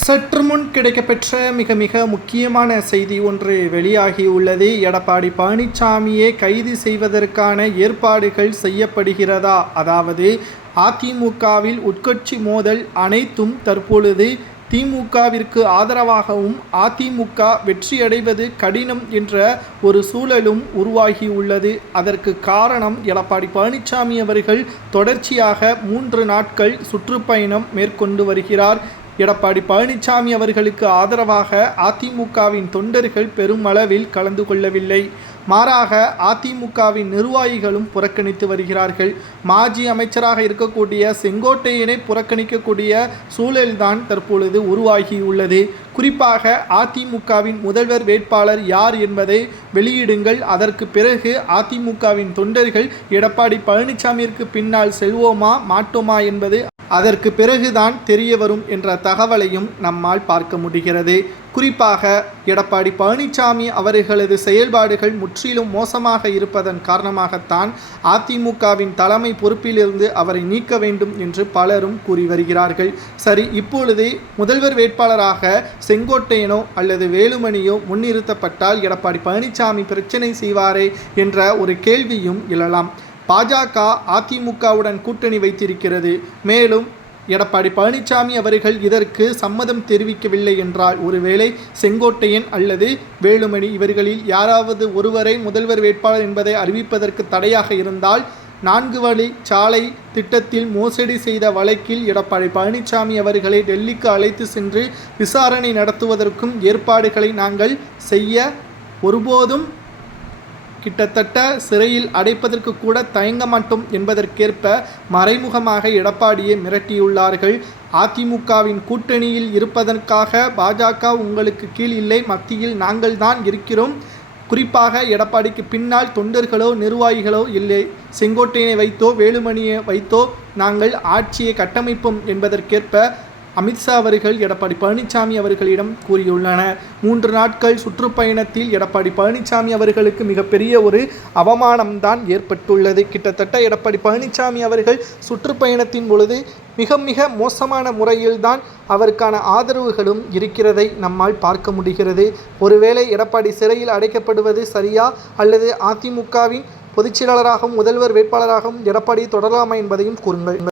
சற்று முன் கிடைக்கப்பெற்ற மிக மிக முக்கியமான செய்தி ஒன்று வெளியாகியுள்ளது எடப்பாடி பழனிசாமியை கைது செய்வதற்கான ஏற்பாடுகள் செய்யப்படுகிறதா? அதாவது அதிமுகவில் உட்கட்சி மோதல் அனைத்தும் தற்பொழுது திமுகவிற்கு ஆதரவாகவும் அதிமுக வெற்றியடைவது கடினம் என்ற ஒரு சூழலும் உருவாகியுள்ளது அதற்கு காரணம் எடப்பாடி பழனிசாமி அவர்கள் தொடர்ச்சியாக மூன்று நாட்கள் சுற்றுப்பயணம் மேற்கொண்டு வருகிறார். எடப்பாடி பழனிசாமி அவர்களுக்கு ஆதரவாக அதிமுகவின் தொண்டர்கள் பெருமளவில் கலந்து கொள்ளவில்லை. மாறாக அதிமுகவின் நிர்வாகிகளும் புறக்கணித்து வருகிறார்கள். மாஜி அமைச்சராக இருக்கக்கூடிய செங்கோட்டையினை புறக்கணிக்கக்கூடிய சூழல்தான் தற்பொழுது உருவாகியுள்ளது. குறிப்பாக அதிமுகவின் முதல்வர் வேட்பாளர் யார் என்பதை வெளியிடுங்கள். அதற்கு பிறகு அதிமுகவின் தொண்டர்கள் எடப்பாடி பழனிசாமிற்கு பின்னால் செல்வோமா மாட்டோமா என்பது அதற்கு பிறகுதான் தெரிய வரும் என்ற தகவலையும் நம்மால் பார்க்க முடிகிறது. குறிப்பாக எடப்பாடி பழனிசாமி அவர்களது செயல்பாடுகள் முற்றிலும் மோசமாக இருப்பதன் காரணமாகத்தான் அதிமுகவின் தலைமை பொறுப்பிலிருந்து அவரை நீக்க வேண்டும் என்று பலரும் கூறி வருகிறார்கள். சரி இப்பொழுது முதல்வர் வேட்பாளராக செங்கோட்டையனோ அல்லது வேலுமணியோ முன்னிறுத்தப்பட்டால் எடப்பாடி பழனிசாமி பிரச்சனை செய்வாரே என்ற ஒரு கேள்வியும் எழலாம். பாஜக அதிமுகவுடன் கூட்டணி வைத்திருக்கிறது. மேலும் எடப்பாடி பழனிசாமி அவர்கள் இதற்கு சம்மதம் தெரிவிக்கவில்லை என்றால் ஒருவேளை செங்கோட்டையன் அல்லது வேலுமணி இவர்களில் யாராவது ஒருவரை முதல்வர் வேட்பாளர் என்பதை அறிவிப்பதற்கு தடையாக இருந்தால் நான்கு வழி சாலை திட்டத்தில் மோசடி செய்த வழக்கில் எடப்பாடி பழனிசாமி அவர்களை டெல்லிக்கு அழைத்து சென்று விசாரணை நடத்துவதற்கும் ஏற்பாடுகளை நாங்கள் செய்ய ஒருபோதும் கிட்டத்தட்ட சிறையில் அடைப்பதற்கு கூட தயங்க மாட்டோம் என்பதற்கேற்ப மறைமுகமாக எடப்பாடியை மிரட்டியுள்ளார்கள். அதிமுகவின் கூட்டணியில் இருப்பதற்காக பாஜக உங்களுக்கு கீழ் இல்லை மத்தியில் நாங்கள் தான் இருக்கிறோம். குறிப்பாக எடப்பாடிக்கு பின்னால் தொண்டர்களோ நிர்வாகிகளோ இல்லை. செங்கோட்டையனை வைத்தோ வேலுமணியை வைத்தோ நாங்கள் ஆட்சியை கட்டமைப்போம் என்பதற்கேற்ப அமித்ஷா அவர்கள் எடப்பாடி பழனிசாமி அவர்களிடம் கூறியுள்ளனர். மூன்று நாட்கள் சுற்றுப்பயணத்தில் எடப்பாடி பழனிசாமி அவர்களுக்கு மிகப்பெரிய ஒரு அவமானம்தான் ஏற்பட்டுள்ளது. கிட்டத்தட்ட எடப்பாடி பழனிசாமி அவர்கள் சுற்றுப்பயணத்தின் பொழுது மிக மிக மோசமான முறையில்தான் அவருக்கான ஆதரவுகளும் இருக்கிறதை நம்மால் பார்க்க முடிகிறது. ஒருவேளை எடப்பாடி சிறையில் அடைக்கப்படுவது சரியா? அல்லது அதிமுகவின் பொதுச்செயலாளராகவும் முதல்வர் வேட்பாளராகவும் எடப்பாடி தொடரலாமா என்பதையும் கூறுங்கள்.